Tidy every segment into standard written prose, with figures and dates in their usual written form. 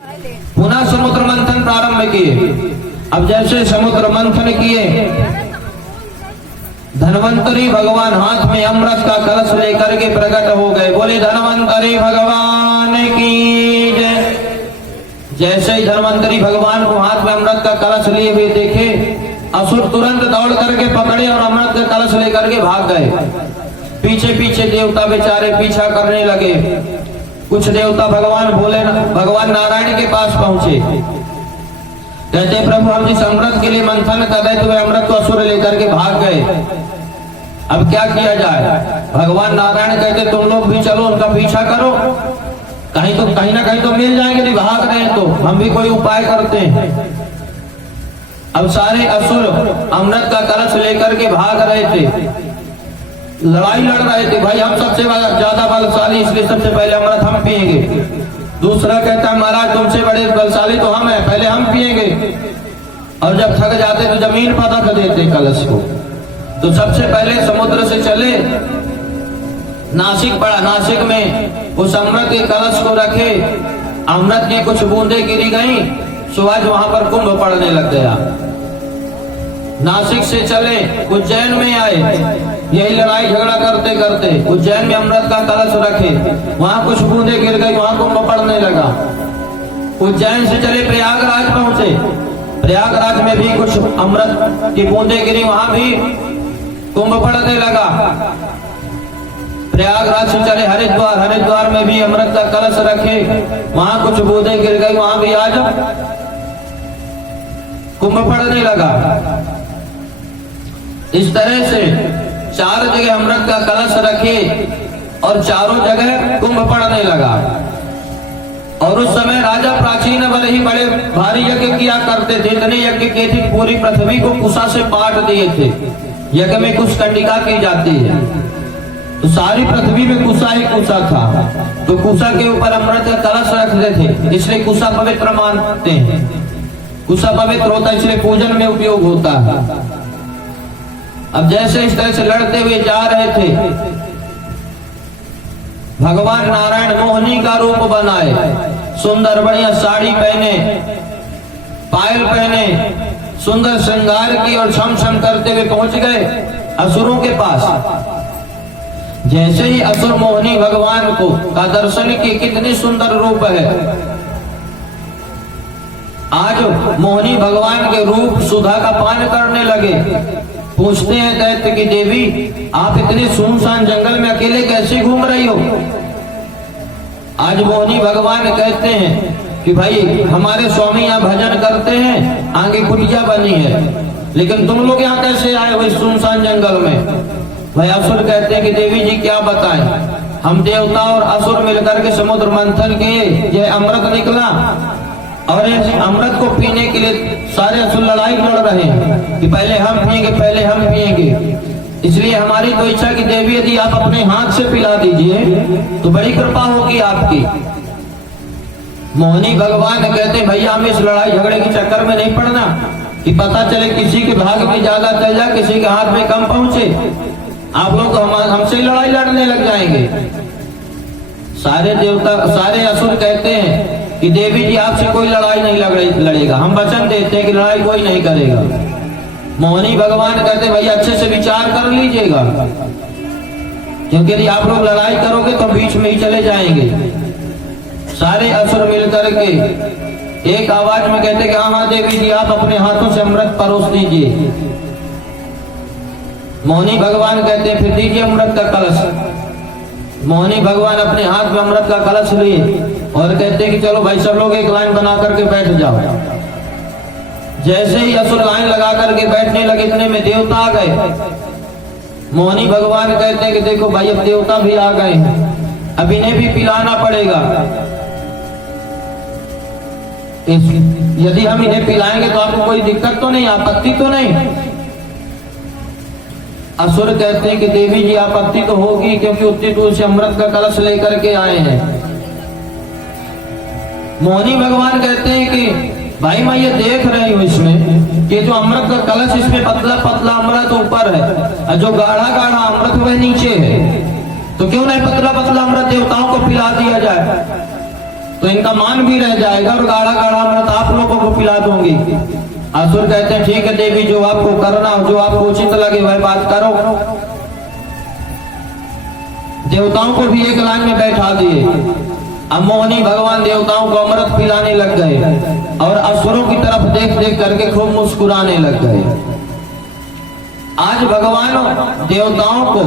पुनः समुद्र मंथन प्रारंभ किए। अब जैसे समुद्र मंथन किए, धन्वंतरी भगवान हाथ में अमृत का कलश लेकर के प्रकट हो गए। बोले धन्वंतरी भगवान की जय। जैसे ही धन्वंतरी भगवान को हाथ में अमृत का कलश लिए हुए देखे, असुर तुरंत दौड़ करके पकड़े और अमृत का कलश लेकर के भाग गए। पीछे पीछे देवता बेचारे पीछा करने लगे। कुछ देवता भगवान नारायण के पास पहुंचे, कहते प्रभु हम जिस अमृत के लिए मंथन कर रहे थे वह अमृत को असुर लेकर के भाग गए, अब क्या किया जाए। भगवान नारायण कहते तुम लोग भी चलो उनका पीछा करो, कहीं ना कहीं तो मिल जाएंगे, नहीं भाग रहे हैं तो हम भी कोई उपाय करते हैं। अब सारे असुर अमृत का कलश लेकर के भाग रहे थे, लड़ाई लड़ रहे थे। भाई हम सबसे ज्यादा बलशाली इसलिए सबसे पहले अमृत हम पिएंगे। दूसरा कहता है महाराज तुमसे बड़े बलशाली तो हम हैं, पहले हम पिएंगे। और जब थक जाते तो जमीन पर रख देते कलश को। तो सबसे पहले समुद्र से चले, नासिक पड़ा, नासिक में उस अमृत के कलश को रखे, अमृत की कुछ बूंदें गिरी गई, सुबह वहां पर कुंभ पड़ने लग गया। नासिक से चले उज्जैन में आए, यही लड़ाई झगड़ा करते करते उज्जैन में अमृत का कलश रखे, वहां कुछ बूंदे गिर गई, वहां कुंभ पड़ने लगा। उज्जैन से चले प्रयागराज पहुंचे, प्रयागराज में भी कुछ अमृत की बूंदे गिरी, वहां भी कुंभ पड़ने लगा। प्रयागराज से चले हरिद्वार, हरिद्वार में भी अमृत का कलश रखे, वहां कुछ बूंदे गिर गई, वहां भी आज कुंभ पड़ने लगा। इस तरह से 4 जगह अमृत का कलश रखे और चारों जगह कुंभ पड़ने लगा। और उस समय राजा प्राचीन बल ही बड़े भारी यज्ञ किया करते थे, इतने यज्ञ किए थे पूरी पृथ्वी को कुशा से पाट दिए थे। यज्ञ में कुश कंडिका की जाती है, तो सारी पृथ्वी में कुशा ही कुशा था, तो कुशा के ऊपर अमृत का कलश रखते थे, इसलिए कुशा पवित्र मानते हैं। कुशा पवित्र होता है इसलिए पूजन में उपयोग होता है। अब जैसे इस तरह से लड़ते हुए जा रहे थे, भगवान नारायण मोहिनी का रूप बनाए, सुंदर बढ़िया साड़ी पहने, पायल पहने, सुंदर श्रृंगार की और छम छम करते हुए पहुंच गए असुरों के पास। जैसे ही असुर मोहिनी भगवान को का दर्शन किए, कितनी सुंदर रूप है। आज मोहिनी भगवान के रूप सुधा का पान करने लगे। पूछते हैं दैत्य की देवी आप इतने सुनसान जंगल में अकेले कैसे घूम रही हो। आज मोहिनी भगवान कहते हैं कि भाई हमारे स्वामी यहाँ भजन करते हैं, आगे कुटिया बनी है, लेकिन तुम लोग यहाँ कैसे आए हो इस सुनसान जंगल में। भाई असुर कहते हैं कि देवी जी क्या बताएं, हम देवता और असुर मिलकर के समुद्र मंथन किए, यह अमृत निकला और इस अमृत को पीने के लिए सारे असुर लड़ाई लड़ रहे हैं कि पहले हम पिएंगे, पहले हम पिएंगे। इसलिए हमारी तो इच्छा कि देवी यदि आप अपने हाथ से पिला दीजिए तो बड़ी कृपा होगी आपकी। मोहिनी भगवान कहते भैया हम इस लड़ाई झगड़े के चक्कर में नहीं पड़ना कि पता चले किसी के भाग में ज्यादा चल जाए, किसी के हाथ में कम पहुंचे, आप लोग हमसे लड़ाई लड़ने लग जाएंगे। सारे देवता सारे असुर कहते हैं कि देवी जी आपसे कोई लड़ाई नहीं लड़ेगा, हम वचन देते हैं कि लड़ाई कोई नहीं करेगा। मोहिनी भगवान कहते भैया अच्छे से विचार कर लीजिएगा, क्योंकि यदि आप लोग लड़ाई करोगे तो बीच में ही चले जाएंगे। सारे असुर मिलकर के एक आवाज में कहते कि हाँ देवी जी आप अपने हाथों से अमृत परोस दीजिए। मोहिनी भगवान कहते फिर दीजिए अमृत का कलश। मोहिनी भगवान अपने हाथ में अमृत का कलश लिए और कहते कि चलो भाई सब लोग एक लाइन बना करके बैठ जाओ। जैसे ही असुर लाइन लगा करके बैठने लगे, इतने में देवता आ गए। मोहिनी भगवान कहते हैं कि देखो भाई अब देवता भी आ गए, अब इन्हें भी पिलाना पड़ेगा। यदि हम इन्हें पिलाएंगे तो आपको कोई दिक्कत तो नहीं, आपत्ति तो नहीं। असुर कहते हैं कि देवी जी आपत्ति तो होगी, क्योंकि उतनी दूर से अमृत का कलश लेकर के आए हैं। मोहिनी भगवान कहते हैं कि भाई मैं ये देख रही हूँ इसमें कि जो अमृत का कलश इसमें पतला पतला अमृत ऊपर है और जो गाढ़ा गाढ़ा अमृत वह नीचे है, तो क्यों नहीं पतला पतला अमृत देवताओं को पिला दिया जाए। तो इनका मान भी रह जाएगा और गाढ़ा गाढ़ा अमृत आप लोगों को पिला दूंगी। असुर कहते हैं ठीक है देवी, जो आपको करना हो, जो आपको उचित लगे वह बात करो। देवताओं को भी एक लाइन में बैठा दिए। अब मोहनी भगवान देवताओं को अमृत पिलाने लग गए और असुरों की तरफ देख देख करके खूब मुस्कुराने लग गए। आज भगवान देवताओं को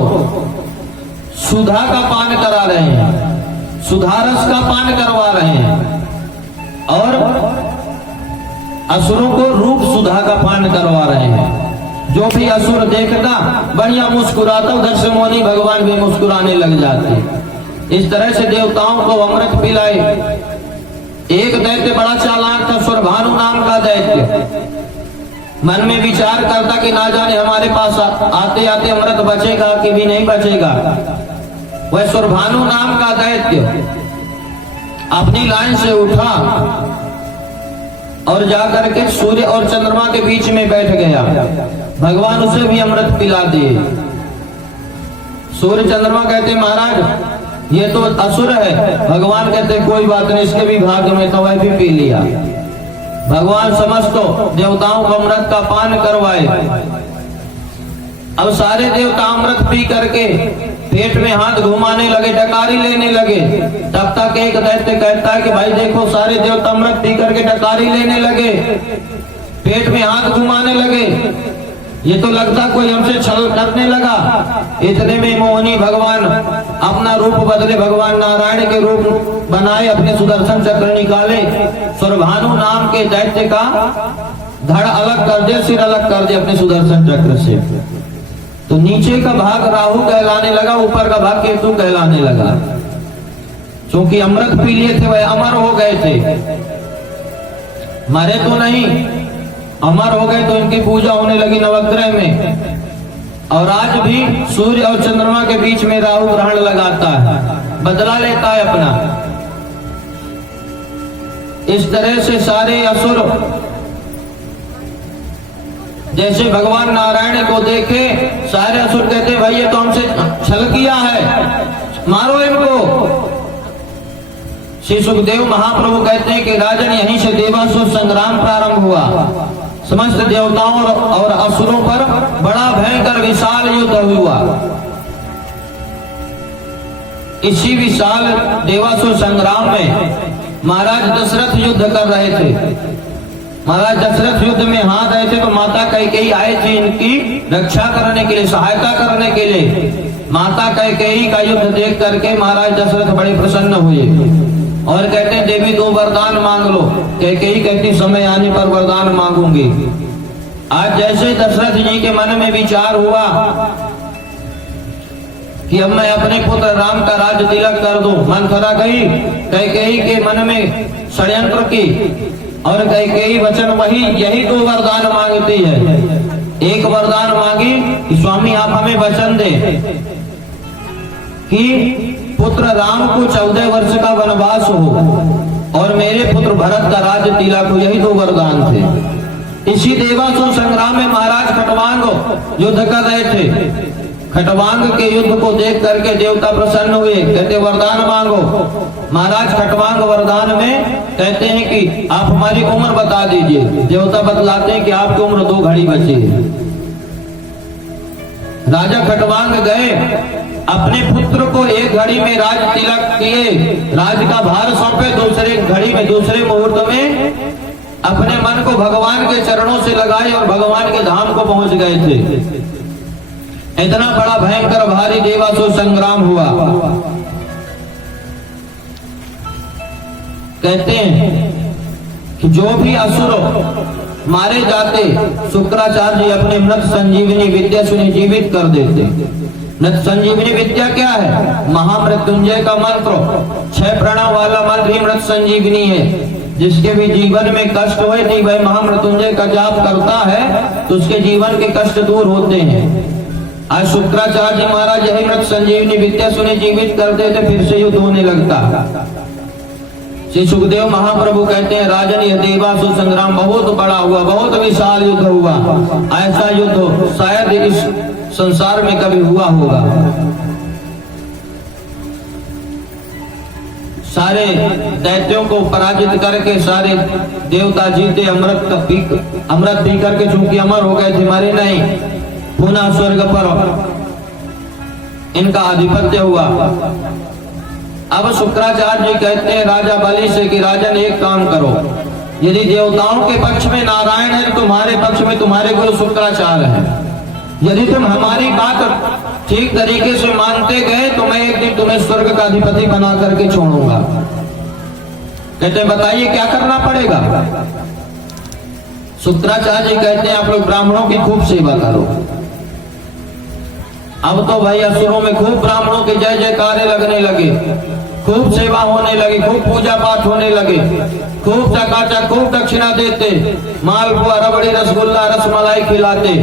सुधा का पान करा रहे हैं, सुधारस का पान करवा रहे हैं और असुरों को रूप सुधा का पान करवा रहे हैं। जो भी असुर देखता बढ़िया मुस्कुराता, उधर से मोहनी भगवान भी मुस्कुराने लग जाते। इस तरह से देवताओं को अमृत पिलाए। एक दैत्य बड़ा चालाक था, सुरभानु नाम का दैत्य। मन में विचार करता कि ना जाने हमारे पास आते आते अमृत बचेगा कि भी नहीं बचेगा। वह सुरभानु नाम का दैत्य अपनी लाइन से उठा और जाकर के सूर्य और चंद्रमा के बीच में बैठ गया। भगवान उसे भी अमृत पिला दिए। सूर्य चंद्रमा कहते महाराज ये तो असुर है। भगवान कहते कोई बात नहीं, इसके भी भाग्य में तो वह भी पी लिया। भगवान समस्त देवताओं को अमृत का पान करवाए। अब सारे देवता अमृत पी करके पेट में हाथ घुमाने लगे, डकारी लेने लगे। तब तक एक दैत्य कहता है कि भाई देखो सारे देवता अमृत पी करके डकारी लेने लगे, पेट में हाथ घुमाने लगे, ये तो लगता कोई हमसे छल करने लगा। इतने में मोहनी भगवान अपना रूप बदले, भगवान नारायण के रूप बनाए, अपने सुदर्शन चक्र निकाले, सुरभानु नाम के दैत्य का धड़ अलग कर दे, सिर अलग कर दे अपने सुदर्शन चक्र से। तो नीचे का भाग राहु कहलाने लगा, ऊपर का भाग केतु कहलाने लगा। क्योंकि अमृत पी लिए थे वह अमर हो गए थे, मरे तो नहीं, अमर हो गए। तो इनकी पूजा होने लगी नवग्रह में। और आज भी सूर्य और चंद्रमा के बीच में राहु ग्रहण लगाता है, बदला लेता है अपना। इस तरह से सारे असुर जैसे भगवान नारायण को देखे सारे असुर कहते भाई ये तो हमसे छल किया है, मारो इनको। श्री सुखदेव महाप्रभु कहते हैं कि राजन यहीं से देवासुर संग्राम प्रारंभ हुआ। समस्त देवताओं और असुरों पर बड़ा भयंकर विशाल युद्ध हुआ। इसी विशाल देवासुर संग्राम में महाराज दशरथ युद्ध कर रहे थे। महाराज दशरथ युद्ध में हाथ आए थे तो माता कैकेयी आई थी इनकी रक्षा करने के लिए, सहायता करने के लिए। माता कैकेयी का युद्ध देख करके महाराज दशरथ बड़े प्रसन्न हुए और कहते हैं देवी दो वरदान मांग लो। कैकेयी कहती समय आने पर वरदान मांगूंगी। आज जैसे दशरथ जी के मन में विचार हुआ कि अब मैं अपने पुत्र राम का राज तिलक कर दूं, मंथरा गई कैकेयी के मन में षड्यंत्र की और कैकेयी वचन वही यही दो वरदान मांगती है। एक वरदान मांगी कि स्वामी आप हमें वचन दे कि पुत्र राम को 14 वर्ष का वनवास हो और मेरे पुत्र भरत का राज तिलक हो, यही दो वरदान थे। इसी देवासुर संग्राम में महाराज खटवांग युद्ध कर रहे थे। खटवांग के युद्ध को देख करके देवता प्रसन्न हुए, कहते वरदान मांगो। महाराज खटवांग वरदान में कहते हैं कि आप हमारी उम्र बता दीजिए। देवता बतलाते हैं कि आपकी उम्र 2 घड़ी बची है। राजा खटवांग गए, अपने पुत्र को 1 घड़ी में राज तिलक किए, राज का भार सौंपे। दूसरे घड़ी में, दूसरे मुहूर्त में अपने मन को भगवान के चरणों से लगाए और भगवान के धाम को पहुंच गए थे। इतना बड़ा भयंकर भारी देवासुर संग्राम हुआ। कहते हैं कि जो भी असुर मारे जाते शुक्राचार्य जी अपने मृत संजीवनी विद्या से उन्हें जीवित कर देते। मृत संजीवनी विद्या क्या है? महामृत्युंजय का मंत्र, 6 प्रणव वाला मंत्र ही मृत संजीवनी है। जिसके भी जीवन में कष्ट हुए नहीं वह महामृत्युंजय का जाप करता है तो उसके जीवन के कष्ट दूर होते हैं। आज शुक्राचार्य जी महाराज यही मृत संजीवनी विद्या से उन्हें जीवित कर देते, फिर से युद्ध होने लगता। श्री सुखदेव महाप्रभु कहते हैं राजन यह देवासुर संग्राम बहुत बड़ा हुआ, बहुत विशाल युद्ध हुआ। ऐसा युद्ध शायद इस संसार में कभी हुआ होगा। सारे दैत्यों को पराजित करके सारे देवता जीते, अमृत पी करके चूंकि अमर हो गए थे, मरे नहीं, पुनः स्वर्ग पर इनका आधिपत्य हुआ। अब शुक्राचार्य जी कहते हैं राजा बलि से कि राजन एक काम करो, यदि देवताओं के पक्ष में नारायण है, तुम्हारे पक्ष में तुम्हारे गुरु शुक्राचार्य है, यदि तुम हमारी बात ठीक तरीके से मानते गए तो मैं एक दिन तुम्हें स्वर्ग का अधिपति बना करके छोड़ूंगा। कहते बताइए क्या करना पड़ेगा। शुक्राचार्य जी कहते हैं आप लोग ब्राह्मणों की खूब सेवा करो। अब तो भाई असुरों में खूब ब्राह्मणों के जय जयकारे लगने लगे, खूब सेवा होने लगी, खूब पूजा पाठ होने लगे, खूब चकाचक खूब दक्षिणा देते, मालपुआ रबड़ी रसगुल्ला रसमलाई खिलाते।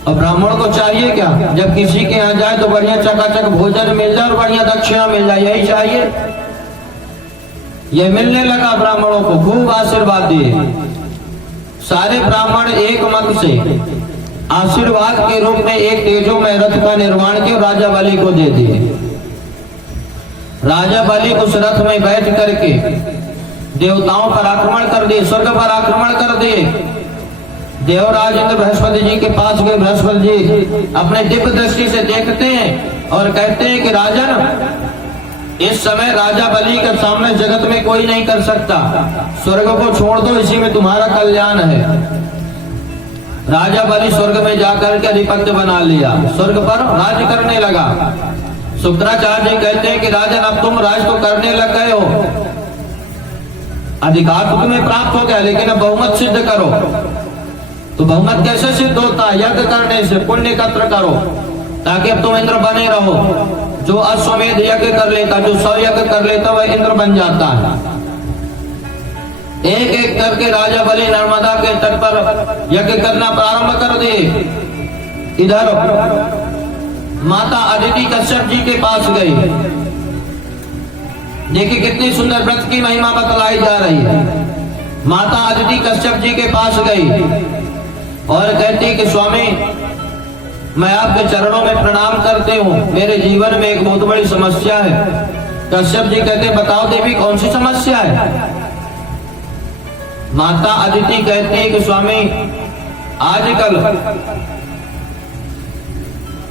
और ब्राह्मण को चाहिए क्या, जब किसी के यहाँ जाए तो बढ़िया चकाचक भोजन मिल जाए और बढ़िया दक्षिणा मिल जाए, यही चाहिए। यह मिलने लगा ब्राह्मणों को, खूब आशीर्वाद दिए। सारे ब्राह्मण एक मत से आशीर्वाद के रूप में एक तेजोमय रथ का निर्माण किया, राजा बलि को दे दिए। राजा बलि उस रथ में बैठ करके देवताओं पर आक्रमण कर दिए, स्वर्ग पर आक्रमण कर दिए। देवराज इंद्र बृहस्पति जी के पास गए, बृहस्पति जी अपने दिव्य दृष्टि से देखते हैं और कहते हैं कि राजन, इस समय राजा बलि के सामने जगत में कोई नहीं कर सकता, स्वर्ग को छोड़ दो, इसी में तुम्हारा कल्याण है। राजा बलि स्वर्ग में जाकर के अधिपत्य बना लिया, स्वर्ग पर राज करने लगा। शुक्राचार्य जी कहते हैं कि राजन अब तुम राज तो करने लग गए हो, अधिकार तो तुम्हें प्राप्त हो गया, लेकिन अब बहुमत सिद्ध करो। तो बहुमत कैसे सिद्ध होता है, यज्ञ करने से, पुण्य एकत्र करो, ताकि अब तुम इंद्र बने रहो। जो अश्वमेध यज्ञ कर लेता, जो 100 यज्ञ कर लेता, वह इंद्र बन जाता है। एक एक करके राजा बलि नर्मदा के तट पर यज्ञ करना प्रारंभ कर दिए। इधर माता अदिति कश्यप जी के पास गई। देखिए कितनी सुंदर व्रत की महिमा बतलाई जा रही है। माता अदिति कश्यप जी के पास गई और कहती कि स्वामी, मैं आपके चरणों में प्रणाम करती हूँ, मेरे जीवन में एक बहुत बड़ी समस्या है। कश्यप जी कहते बताओ देवी कौन सी समस्या है। माता अदिति कहती है कि स्वामी, आजकल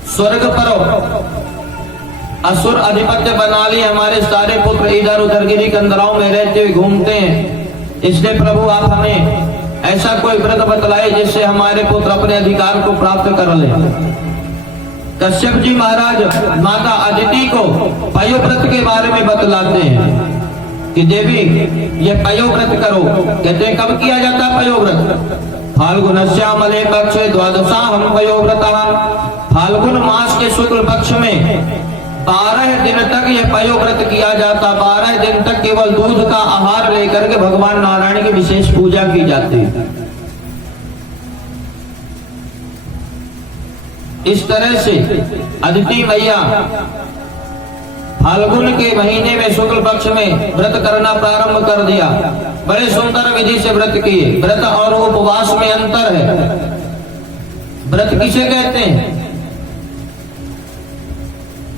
स्वर्ग पर असुर अधिपत्य बना लिए, हमारे सारे पुत्र इधर उधर गिरी कंदराओं में रहते हुए घूमते हैं, इसलिए प्रभु आप हमें ऐसा कोई व्रत बतलाए जिससे हमारे पुत्र अपने अधिकार को प्राप्त कर ले। कश्यप जी महाराज माता अदिति को पयोव्रत के बारे में बतलाते हैं कि देवी ये पयोव्रत करो। कहते हैं कब किया जाता है पयोव्रत? फाल्गुनस्यामले पक्षे द्वादशाहं पयोव्रतः। फाल्गुन मास के शुक्ल पक्ष में 12 दिन तक यह पयोव्रत किया जाता। 12 दिन तक केवल दूध का आहार लेकर के भगवान नारायण की विशेष पूजा की जाती। इस तरह से अदिति मैया फाल्गुन के महीने में शुक्ल पक्ष में व्रत करना प्रारंभ कर दिया। बड़े सुंदर विधि से व्रत किए। व्रत और उपवास में अंतर है। व्रत किसे कहते हैं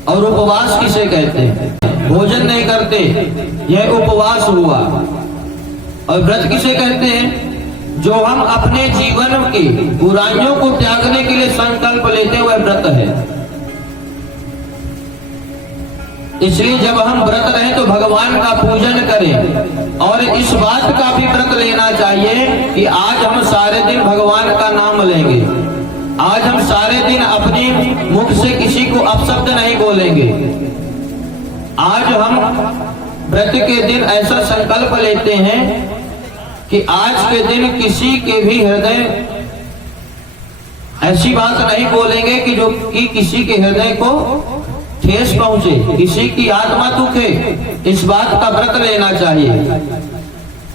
और उपवास किसे कहते हैं? भोजन नहीं करते, यह उपवास हुआ। और व्रत किसे कहते हैं? जो हम अपने जीवन की बुराइयों को त्यागने के लिए संकल्प लेते हुए व्रत है। इसलिए जब हम व्रत रहें तो भगवान का पूजन करें और इस बात का भी व्रत लेना चाहिए कि आज हम सारे दिन भगवान का नाम लेंगे। आज हम सारे दिन अपने मुख से किसी को अपशब्द नहीं बोलेंगे। आज हम व्रत के दिन ऐसा संकल्प लेते हैं कि आज के दिन किसी के भी हृदय ऐसी बात नहीं बोलेंगे कि जो कि किसी के हृदय को ठेस पहुंचे, किसी की आत्मा दुखे। इस बात का व्रत लेना चाहिए।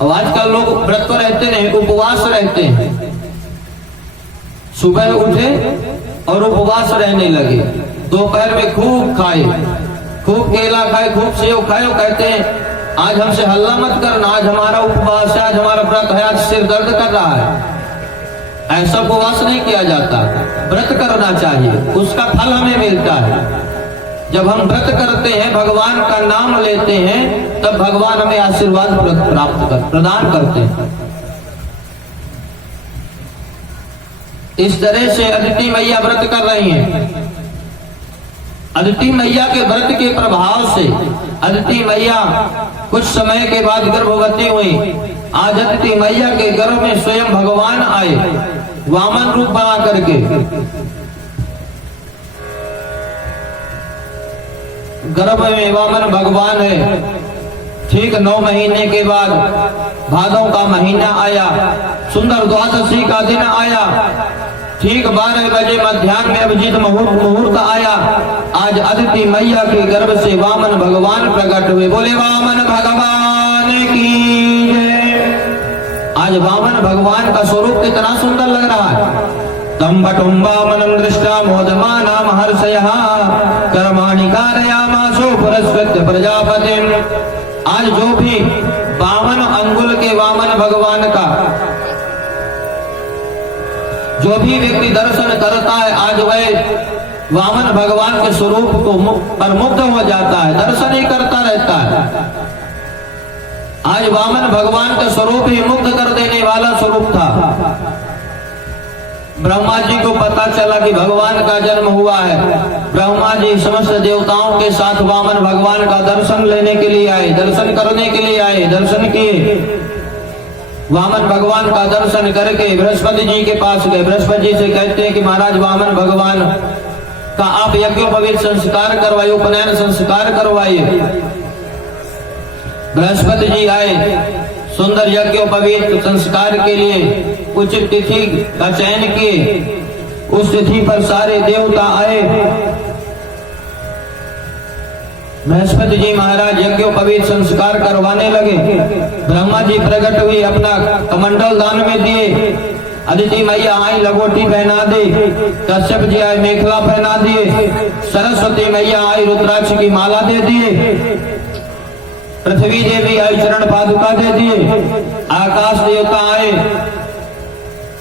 अब आजकल लोग व्रत तो रहते नहीं, उपवास रहते हैं। सुबह उठे और उपवास रहने लगे। दोपहर में खूब खाए, खूब केला खाए, खूब सेव खाए। कहते हैं आज हमसे हल्ला मत करना, आज हमारा उपवास है, आज हमारा व्रत है, आज सिर दर्द कर रहा है। ऐसा उपवास नहीं किया जाता। व्रत करना चाहिए, उसका फल हमें मिलता है। जब हम व्रत करते हैं, भगवान का नाम लेते हैं, तब भगवान हमें आशीर्वाद प्रदान करते हैं। इस तरह से अदिति मैया व्रत कर रही हैं। अदिति मैया के व्रत के प्रभाव से अदिति मैया कुछ समय के बाद गर्भवती हुई। आज अदिति मैया के गर्भ में स्वयं भगवान आए, वामन रूप बना करके। गर्भ में वामन भगवान है। ठीक 9 महीने के बाद भादों का महीना आया, सुंदर द्वादशी का दिन आया। ठीक 12 बजे मध्याह्न में अभिजीत मुहूर्त आया। आज अदिति मैया के गर्भ से वामन भगवान प्रकट हुए। बोले वामन भगवान की जय। आज वामन भगवान का स्वरूप कितना सुंदर लग रहा है। तम्बटुम्बामनं दृष्ट्वा मोदमाना महर्षयः कर्माणि कारयामासो पुरस्कृत्य प्रजापतिम्। आज जो भी 52 अंगुल के वामन भगवान का जो भी व्यक्ति दर्शन करता है, आज वह वामन भगवान के स्वरूप को पर मुग्ध हो जाता है, दर्शन ही करता रहता है। आज वामन भगवान का स्वरूप ही मुग्ध कर देने वाला स्वरूप था। ब्रह्मा जी को पता चला कि भगवान का जन्म हुआ है। ब्रह्मा जी समस्त देवताओं के साथ वामन भगवान का दर्शन लेने के लिए आए, दर्शन करने के लिए आए। दर्शन किए, वामन भगवान का दर्शन करके बृहस्पति जी के पास गए। बृहस्पति जी से कहते हैं कि महाराज वामन भगवान का आप यज्ञोपवीत संस्कार करवाइए, उपनयन संस्कार करवाइए। बृहस्पति जी आए, सुंदर यज्ञोपवीत संस्कार के लिए उचित तिथि का चयन किए। उस तिथि पर सारे देवता आए। बृहस्पति जी महाराज यज्ञोपवीत संस्कार करवाने लगे। ब्रह्मा जी प्रकट हुए, अपना कमंडल दान में दिए। अदिति मैया आई, लंगोटी पहना दी। कश्यप जी आए, मेखला पहना दिए। सरस्वती मैया आई, रुद्राक्ष की माला दे दिए। पृथ्वी देवी आई, चरण पादुका दे दिए। आकाश देवता आए,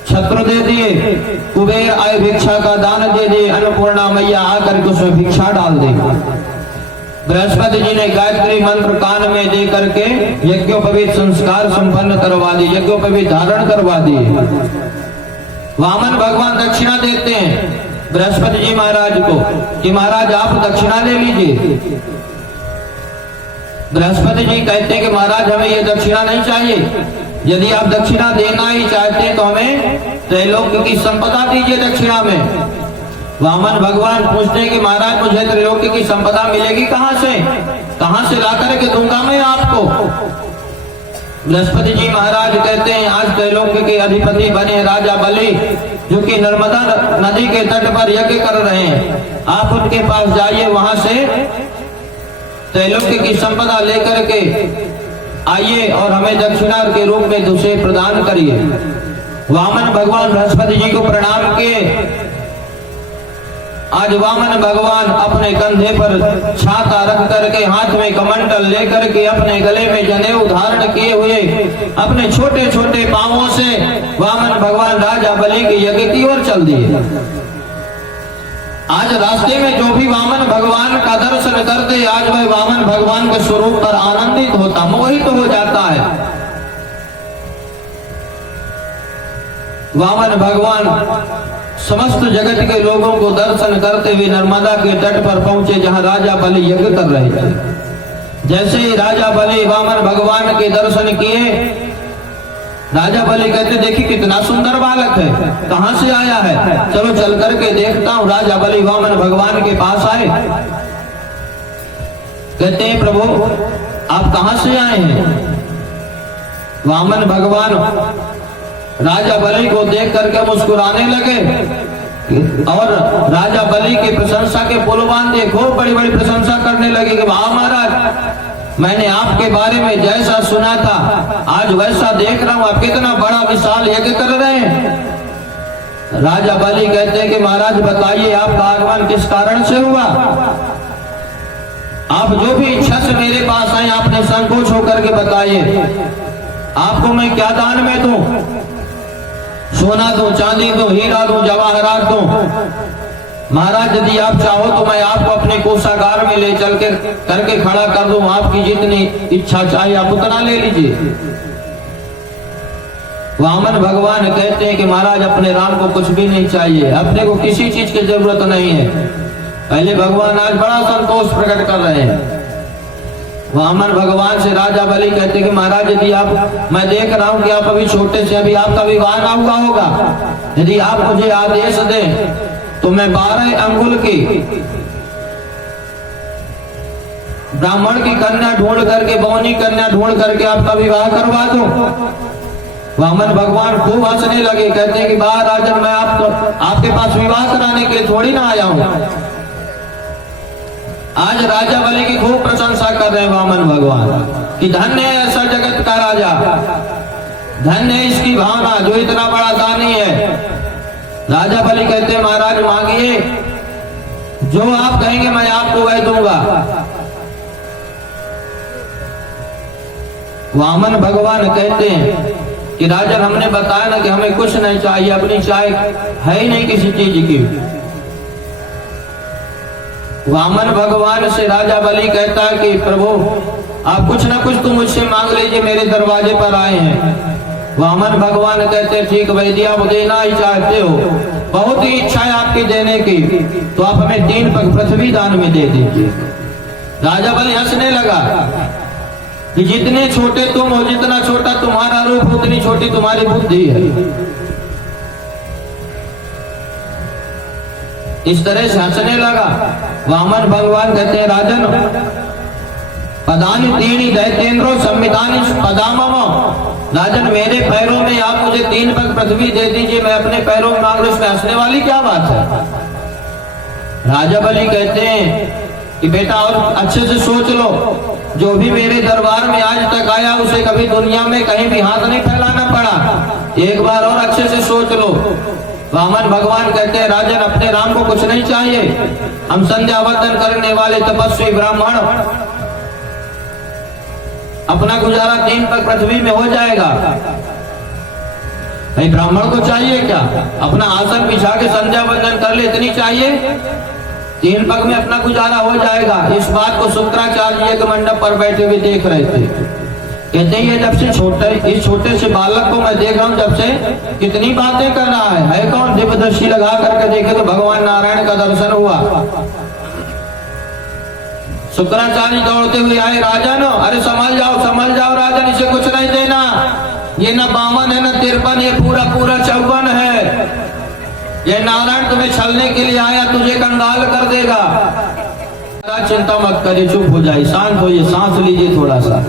छत्र दे दिए। कुबेर आए, भिक्षा का दान दे दिए। अन्नपूर्णा मैया आकर के उसमें भिक्षा डाल दी। बृहस्पति जी ने गायत्री मंत्र कान में दे करके यज्ञोपवीत संस्कार संपन्न करवा दिए, यज्ञोपवीत धारण करवा दिए। वामन भगवान दक्षिणा देते हैं बृहस्पति जी महाराज को कि महाराज आप दक्षिणा ले लीजिए। बृहस्पति जी कहते हैं कि महाराज हमें ये दक्षिणा नहीं चाहिए। यदि आप दक्षिणा देना ही चाहते हैं तो हमें त्रैलोक्य की संपदा दीजिए दक्षिणा में। वामन भगवान पूछते हैं कि महाराज मुझे त्रैलोक्य की संपदा मिलेगी कहां से ला करके दूंगा मैं आपको। बृहस्पति जी महाराज कहते हैं आज त्रैलोक्य के अधिपति बने राजा बलि, जो कि नर्मदा नदी के तट पर यज्ञ कर रहे हैं। आप उनके पास जाइए, वहां से त्रैलोक्य की संपदा लेकर के आइए और हमें दक्षिणा के रूप में उसे प्रदान करिए। वामन भगवान बृहस्पति जी को प्रणाम किए। आज वामन भगवान अपने कंधे पर छाता रख करके, हाथ में कमंडल लेकर के, अपने गले में जनेऊ धारण किए हुए, अपने छोटे छोटे पांवों से वामन भगवान राजा बलि के यज्ञ की ओर चल दिए। आज रास्ते में जो भी वामन भगवान का दर्शन करते, आज वह वामन भगवान के स्वरूप पर आनंदित होता, मोहित हो जाता है। वामन भगवान समस्त जगत के लोगों को दर्शन करते हुए नर्मदा के तट पर पहुंचे, जहां राजा बलि यज्ञ कर रहे थे। जैसे ही राजा बलि वामन भगवान के दर्शन किए, राजा बलि कहते देखिए कितना सुंदर बालक है, कहां से आया है, चलो चल करके देखता हूं। राजा बलि वामन भगवान के पास आए, कहते हैं प्रभु आप कहां से आए हैं। वामन भगवान राजा बलि को देख करके मुस्कुराने लगे और राजा बलि की प्रशंसा के पुलवान देखो बड़ी बड़ी प्रशंसा करने लगे कि वाह महाराज, मैंने आपके बारे में जैसा सुना था आज वैसा देख रहा हूं, आप कितना बड़ा विशाल यज्ञ कर रहे हैं। राजा बलि कहते हैं कि महाराज बताइए आपका आगमन किस कारण से हुआ। आप जो भी इच्छा से मेरे पास आए, आपने संकोच होकर के बताइए, आपको मैं क्या दान में दूं, सोना दूं, चांदी दूं, हीरा दूं, जवाहरात दूं। महाराज यदि आप चाहो तो मैं आपको अपने कोषागार में ले चल के करके खड़ा कर दूं, आपकी जितनी इच्छा चाहे आप उतना ले लीजिए। वामन भगवान कहते हैं कि महाराज अपने राम को कुछ भी नहीं चाहिए, अपने को किसी चीज की जरूरत नहीं है। पहले भगवान आज बड़ा संतोष प्रकट कर रहे हैं। वामन भगवान से राजा बलि कहते कि महाराज यदि आप, मैं देख रहा हूं कि आप अभी छोटे से, अभी आपका विवाह ना हुआ होगा, यदि आप मुझे आदेश दें तो मैं 12 अंगुल की ब्राह्मण की कन्या ढूंढ करके, बौनी कन्या ढूंढ करके आपका विवाह करवा दूं। वामन भगवान खूब हंसने लगे, कहते हैं कि वाह राजन, मैं आपके पास विवाह कराने के लिए थोड़ी ना आया हूं। आज राजा बलि की खूब प्रशंसा कर रहे हैं वामन भगवान कि धन्य है ऐसा जगत का राजा, धन्य है इसकी भावना जो इतना बड़ा दानी है। राजा बलि कहते हैं महाराज मांगिए, जो आप कहेंगे मैं आपको वह दूंगा। वामन भगवान कहते हैं कि राजन, हमने बताया ना कि हमें कुछ नहीं चाहिए, अपनी चाय है ही नहीं किसी चीज की। वामन भगवान से राजा बलि कहता है कि प्रभु आप कुछ ना कुछ तो मुझसे मांग लीजिए, मेरे दरवाजे पर आए हैं। वामन भगवान कहते हैं ठीक वैद्य, आप देना ही चाहते हो, बहुत ही इच्छा है आपकी देने की, तो आप हमें 3 पग पृथ्वी दान में दे दीजिए। राजा बलि हंसने लगा कि जितने छोटे तुम हो, जितना छोटा तुम्हारा रूप उतनी छोटी तुम्हारी बुद्धि है। इस तरह से हंसने लगा। वामन भगवान कहते हैं राजन, पदानी तीनी दैतेन्द्रो संविधानी पदामम, राजन मेरे पैरों में आप मुझे 3 पग पृथ्वी दे दीजिए, मैं अपने पैरों में मांग लूं, इसमें हंसने वाली क्या बात है। राजा बलि कहते हैं कि बेटा और अच्छे से सोच लो, जो भी मेरे दरबार में आज तक आया उसे कभी दुनिया में कहीं भी हाथ नहीं फैलाना पड़ा, एक बार और अच्छे से सोच लो। वामन भगवान कहते हैं राजन, अपने राम को कुछ नहीं चाहिए, हम संध्या वंदन करने वाले तपस्वी ब्राह्मण, अपना गुजारा 3 पग पृथ्वी में हो जाएगा। भाई ब्राह्मण को चाहिए क्या, अपना आसन बिछा के संध्या वंदन कर ले, इतनी चाहिए, 3 पग में अपना गुजारा हो जाएगा। इस बात को शुक्राचार्य के मंडप पर बैठे हुए देख रहे थे। कहते हैं ये जब से इस छोटे से बालक को मैं देख रहा हूँ, जब से कितनी बातें कर रहा है कौन। दिव्य दृष्टि लगा करके देखे तो भगवान नारायण का दर्शन हुआ। शुक्राचार्य दौड़ते हुए आए, राजन अरे संभल जाओ राजन, इसे कुछ नहीं देना, ये न 52 है न 53, ये पूरा 54 है। ये नारायण तुम्हें छलने के लिए आया, तुझे कंगाल कर देगा। चिंता मत करिए, चुप हो जाइए, शांत होइए, सांस लीजिए थोड़ा सा।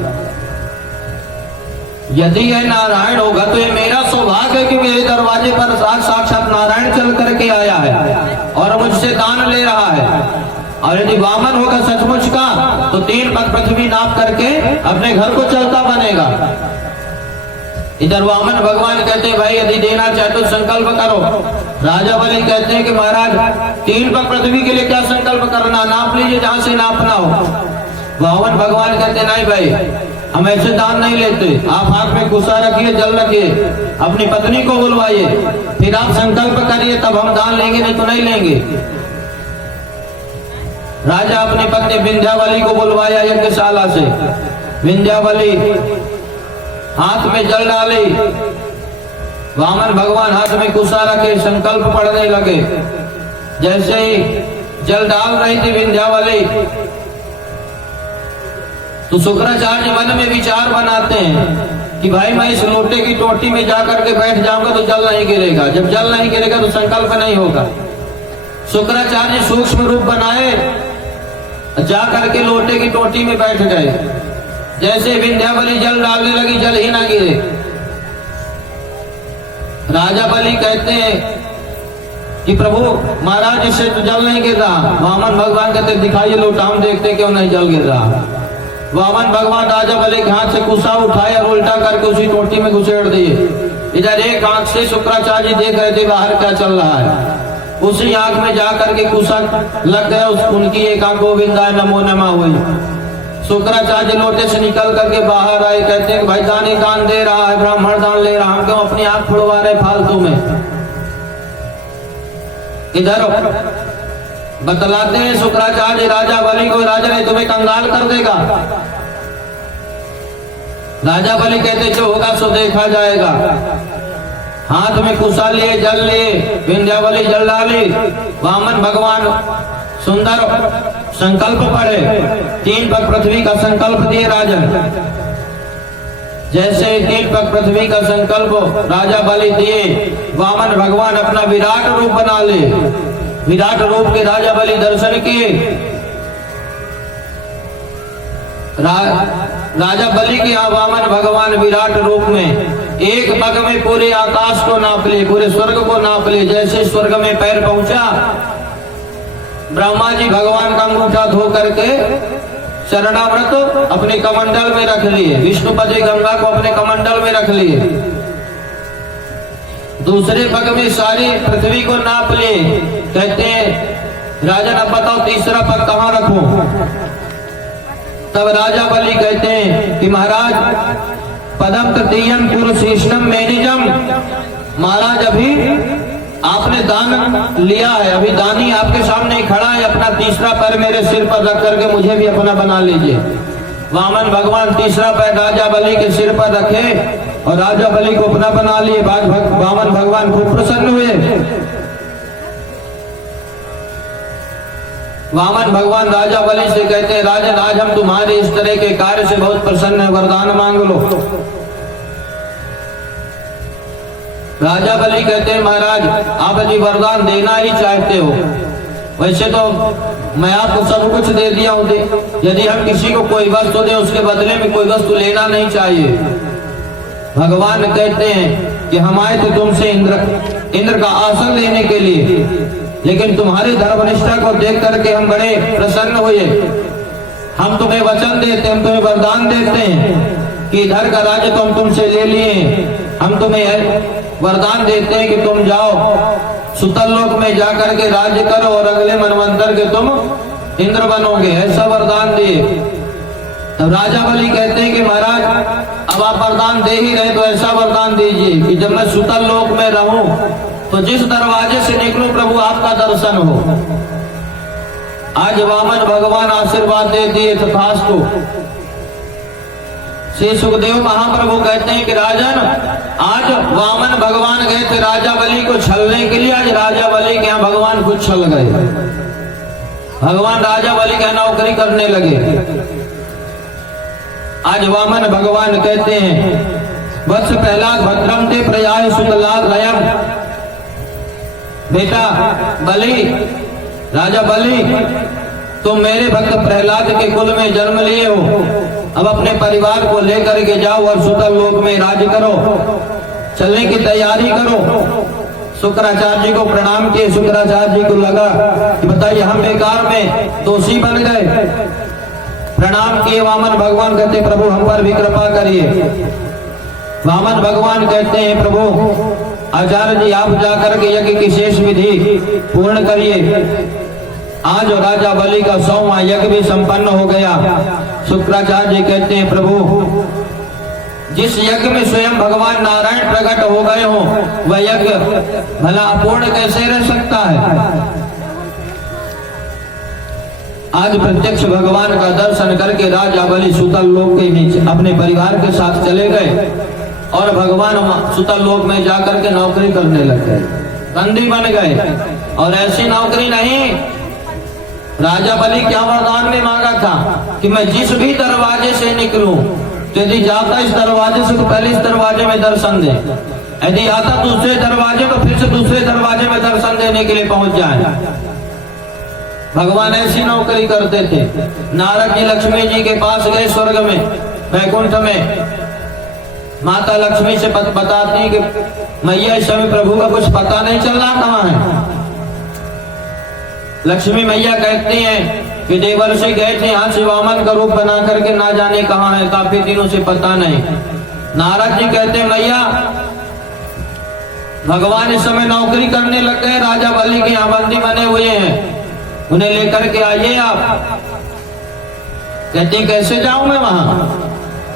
यदि यह नारायण होगा तो ये मेरा सौभाग्य है कि मेरे दरवाजे पर साक्षात नारायण चल करके आया है और मुझसे दान ले रहा है। और यदि वामन होगा सचमुच का तो 3 पग पृथ्वी नाप करके अपने घर को चलता बनेगा। इधर वामन भगवान कहते हैं भाई यदि देना चाहते तो संकल्प करो। राजा बलि कहते हैं कि महाराज 3 पग पृथ्वी के लिए क्या संकल्प करना, नाप लीजिए जहां से नापना हो। वामन भगवान कहते नहीं भाई, हम ऐसे दान नहीं लेते, आप हाथ में कुसा रखिए, जल रखिए, अपनी पत्नी को बुलवाइए, फिर आप संकल्प करिए, तब हम दान लेंगे, नहीं तो नहीं लेंगे। राजा अपनी पत्नी विंध्यावली को बुलवाया यज्ञशाला से। विंध्यावली हाथ में जल डाली, वामन भगवान हाथ में कुसा रखे संकल्प पढ़ने लगे। जैसे ही जल डाल रही थी विंध्यावली तो शुक्राचार्य मन में विचार बनाते हैं कि भाई मैं इस लोटे की टोटी में जाकर के बैठ जाऊंगा तो जल नहीं गिरेगा, जब जल नहीं गिरेगा तो संकल्प नहीं होगा। शुक्राचार्य सूक्ष्म रूप बनाए, जाकर के लोटे की टोटी में बैठ गए। जैसे विंध्यावली जल डालने लगी, जल ही ना गिरे। राजा बलि कहते हैं कि प्रभु महाराज इससे तो जल नहीं गिर रहा। वामन भगवान कहते दिखाइए लोटा, हम देखते क्यों नहीं जल गिर रहा। वामन भगवान राजा बलि के हाथ से कुसा उठाया और उल्टा करके उसी टोटी में घुसेड़ दिए। इधर एक आंख से शुक्राचार्य देख रहे थे बाहर क्या चल रहा है, उसी आंख में जाकर के कुसा लग गया, उनकी एक आंख गोविंदा नमो नमः हुई। शुक्राचार्य लोटे से निकल करके बाहर आए, कहते हैं भाई दानी दान दे रहा है, ब्राह्मण दान ले रहा, हम क्यों अपनी आंख फुड़वा रहे फालतू में। इधर बतलाते हैं शुक्राचार्य राजा बलि को, राजा ने तुम्हें कंगाल कर देगा। राजा बलि कहते जो होगा सो देखा जाएगा। हाथ में कुशा लिए, जल लिए, विंध्यावली जल डाली। वामन भगवान सुंदर संकल्प पड़े, 3 पग पृथ्वी का संकल्प दिए राजन। जैसे 3 पग पृथ्वी का संकल्प राजा बलि दिए, वामन भगवान अपना विराट रूप बना ले। विराट रूप के राजा बलि दर्शन किए। राजा बलि के यहाँ वामन भगवान विराट रूप में एक पग में पूरे आकाश को नाप लिए, पूरे स्वर्ग को नाप लिए। जैसे स्वर्ग में पैर पहुंचा, ब्रह्मा जी भगवान का अंगूठा धो करके चरणामृत अपने कमंडल में रख लिए, विष्णुपति गंगा को अपने कमंडल में रख लिए। दूसरे पग में सारी पृथ्वी को नाप लिए। कहते हैं राजन अब बताओ तीसरा पग कहाँ रखूं? तब राजा बलि कहते हैं कि महाराज पदम तृतीयम पुरुषेष्टम मैनिजम, महाराज अभी आपने दान लिया है, अभी दानी आपके सामने खड़ा है, अपना तीसरा पैर मेरे सिर पर रख करके मुझे भी अपना बना लीजिए। वामन भगवान तीसरा पैर राजा बलि के सिर पर रखे और राजा बलि को अपना बना लिए। वामन भगवान खूब प्रसन्न हुए। वामन भगवान राजा बलि से कहते हैं राजन आज हम तुम्हारे इस तरह के कार्य से बहुत प्रसन्न है, वरदान मांग लो। राजा बलि कहते हैं महाराज आप यदि वरदान देना ही चाहते हो, वैसे तो मैं आपको सब कुछ दे दिया हूं। यदि हम किसी को कोई वस्तु दें उसके बदले में कोई वस्तु लेना नहीं चाहिए। भगवान कहते हैं कि हम आए थे तुमसे इंद्र का आसन लेने के लिए, लेकिन तुम्हारे धर्मनिष्ठा को देख करके हम बड़े प्रसन्न हुए। हम तुम्हें वचन देते, हम तुम्हें वरदान देते हैं कि इधर का राज्य तो हम तुमसे ले लिए। हम तुम्हें वरदान देते हैं कि तुम जाओ सुतल लोक में जाकर के राज्य करो और अगले मनवंतर के तुम इंद्र बनोगे, ऐसा वरदान दिए। तब राजा बलि कहते हैं कि महाराज अब आप वरदान दे ही रहे तो ऐसा वरदान दीजिए कि जब मैं सुतल लोक में रहूं तो जिस दरवाजे से निकलूं प्रभु आपका दर्शन हो। आज वामन भगवान आशीर्वाद दे दिए तथास्तु। श्री सुखदेव महाप्रभु कहते हैं कि राजन आज वामन भगवान गए थे राजा बलि को छलने के लिए, आज राजा बलि के यहाँ भगवान खुद छल गए। भगवान राजा बलि के नौकरी करने लगे। आज वामन भगवान कहते हैं वत्स प्रहलाद भद्रम ते प्रयाय सुतलाद रयम, बेटा बलि, राजा बलि तुम मेरे भक्त प्रहलाद के कुल में जन्म लिए हो, अब अपने परिवार को लेकर के जाओ और सुतल लोक में राज्य करो, चलने की तैयारी करो। शुक्राचार्य जी को प्रणाम किए। शुक्राचार्य जी को लगा कि बताइए हम बेकार में दोषी बन गए। प्रणाम किए। वामन भगवान कहते प्रभु हम पर भी कृपा करिए। वामन भगवान कहते हैं प्रभु आचार्य जी आप जाकर के यज्ञ की शेष विधि पूर्ण करिए। आज राजा बलि का 100वां यज्ञ भी संपन्न हो गया। शुक्राचार्य जी कहते हैं प्रभु जिस यज्ञ में स्वयं भगवान नारायण प्रकट हो गए हो वह यज्ञ भला अपूर्ण कैसे रह सकता है। आज प्रत्यक्ष भगवान का दर्शन करके राजा बलि सुतल लोक के नीचे अपने परिवार के साथ चले गए और भगवान सुतल लोक में जाकर के नौकरी करने लग गए, बंदी बन गए। और ऐसी नौकरी नहीं, राजा बलि क्या वरदान में मांगा था कि मैं जिस भी दरवाजे से निकलूं, यदि जाता इस दरवाजे से तो पहले इस दरवाजे में दर्शन दे, यदि आता दूसरे दरवाजे तो फिर से दूसरे दरवाजे में दर्शन देने के लिए पहुंच जाए। भगवान ऐसी नौकरी करते थे। नारद जी लक्ष्मी जी के पास गए स्वर्ग में, वैकुंठ में। माता लक्ष्मी से बताती कि मैया इस समय प्रभु का कुछ पता नहीं चल रहा कहाँ है। लक्ष्मी मैया कहती हैं कि देवर्षि गए थे यहाँ से वामन का रूप बना करके ना जाने कहाँ है, काफी दिनों से पता नहीं। नारद जी कहते हैं मैया भगवान इस समय नौकरी करने लग गए, राजा बलि के यहाँ बंदी बने हुए हैं, उन्हें लेकर के आइए आप। कहते हैं कैसे जाऊं मैं वहां।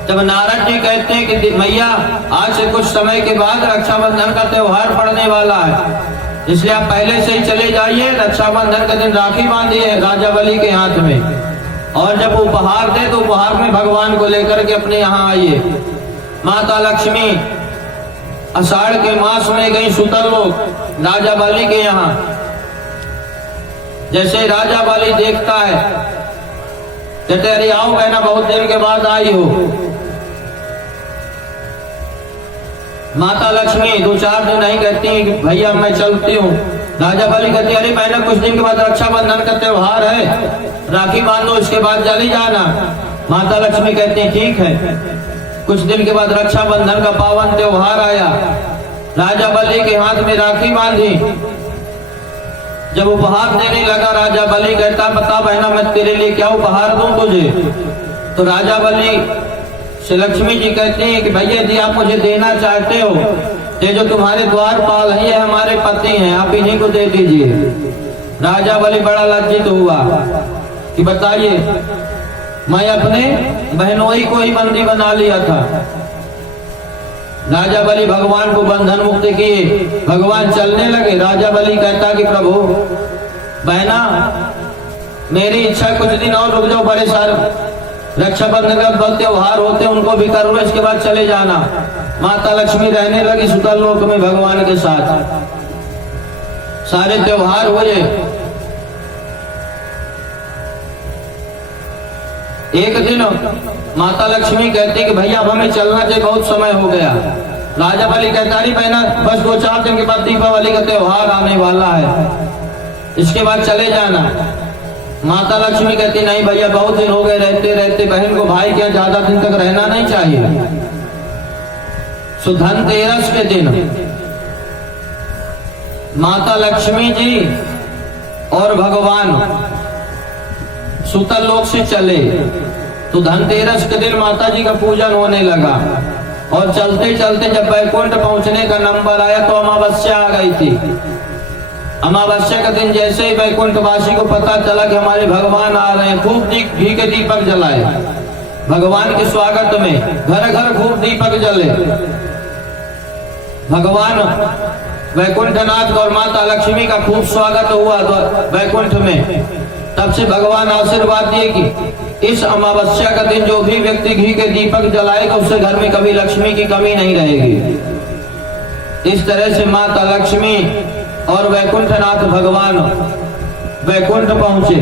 जब नारद जी कहते हैं कि मैया आज से कुछ समय के बाद रक्षाबंधन का त्योहार पड़ने वाला है, इसलिए आप पहले से ही चले जाइए। रक्षाबंधन के दिन राखी बांधिए राजा बलि के हाथ में, और जब उपहार दे तो उपहार में भगवान को लेकर के अपने यहाँ आइए। माता लक्ष्मी आषाढ़ के मास में गई सुतल लोक राजा बलि के यहाँ। जैसे राजा बलि देखता है, कहते अरे आओ बहना, बहुत दिन के बाद आई हो। माता लक्ष्मी 2-4 दिन नहीं कहती भैया मैं चलती हूँ। राजा बलि कहती अरे बहना, कुछ दिन के बाद रक्षाबंधन का त्योहार है, राखी बांधो, इसके बाद चली जाना। माता लक्ष्मी कहती ठीक है। कुछ दिन के बाद रक्षाबंधन का पावन त्योहार आया। राजा बलि के हाथ में राखी बांधी। जब उपहार देने लगा राजा बलि कहता बता बहना मैं तेरे लिए क्या उपहार दूं तुझे। तो राजा बलि से लक्ष्मी जी कहती हैं कि भैया जी आप मुझे देना चाहते हो, ये जो तुम्हारे द्वारपाल हैं ये हमारे पति हैं, आप इन्हीं को दे दीजिए। राजा बलि बड़ा लज्जित हुआ कि बताइए, मैं अपने बहनोई को ही बंदी बना लिया था। राजा बलि भगवान को बंधन मुक्त किए, भगवान चलने लगे। राजा बलि कहता कि प्रभु बहना मेरी इच्छा कुछ दिन और रुक जाओ, बड़े सारे रक्षाबंधन का त्योहार होते उनको भी कर लो, इसके बाद चले जाना। माता लक्ष्मी रहने लगी सुतल लोक में भगवान के साथ। सारे त्योहार हुए। एक दिन माता लक्ष्मी कहती कि भैया हमें चलना चाहिए, बहुत समय हो गया। राजा बलि कहता अरे बहना बस 2-4 दिन के बाद दीपावली का त्योहार आने वाला है, इसके बाद चले जाना। माता लक्ष्मी कहती नहीं भैया बहुत दिन हो गए रहते रहते, बहन को भाई के ज्यादा दिन तक रहना नहीं चाहिए। सो धनतेरस के दिन माता लक्ष्मी जी और भगवान सुतल लोक से चले। तो धनतेरस के दिन माता जी का पूजन होने लगा, और चलते चलते जब बैकुंठ पहुंचने का नंबर आया तो अमावस्या आ गई थी। अमावस्या का दिन जैसे ही बैकुंठवासी को पता चला कि हमारे भगवान आ रहे हैं, खूब घी के दीपक जलाए भगवान के स्वागत में, घर घर खूब दीपक जले। भगवान वैकुंठनाथ और माता लक्ष्मी का खूब स्वागत हुआ वैकुंठ में। तब से भगवान आशीर्वाद दिए कि इस अमावस्या का दिन जो भी व्यक्ति घी के दीपक जलाएगा उससे घर में कभी लक्ष्मी की कमी नहीं रहेगी। इस तरह से माता लक्ष्मी और वैकुंठनाथ भगवान वैकुंठ पहुंचे।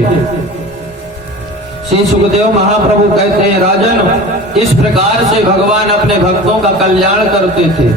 श्री सुखदेव महाप्रभु कहते हैं राजन, इस प्रकार से भगवान अपने भक्तों का कल्याण करते थे।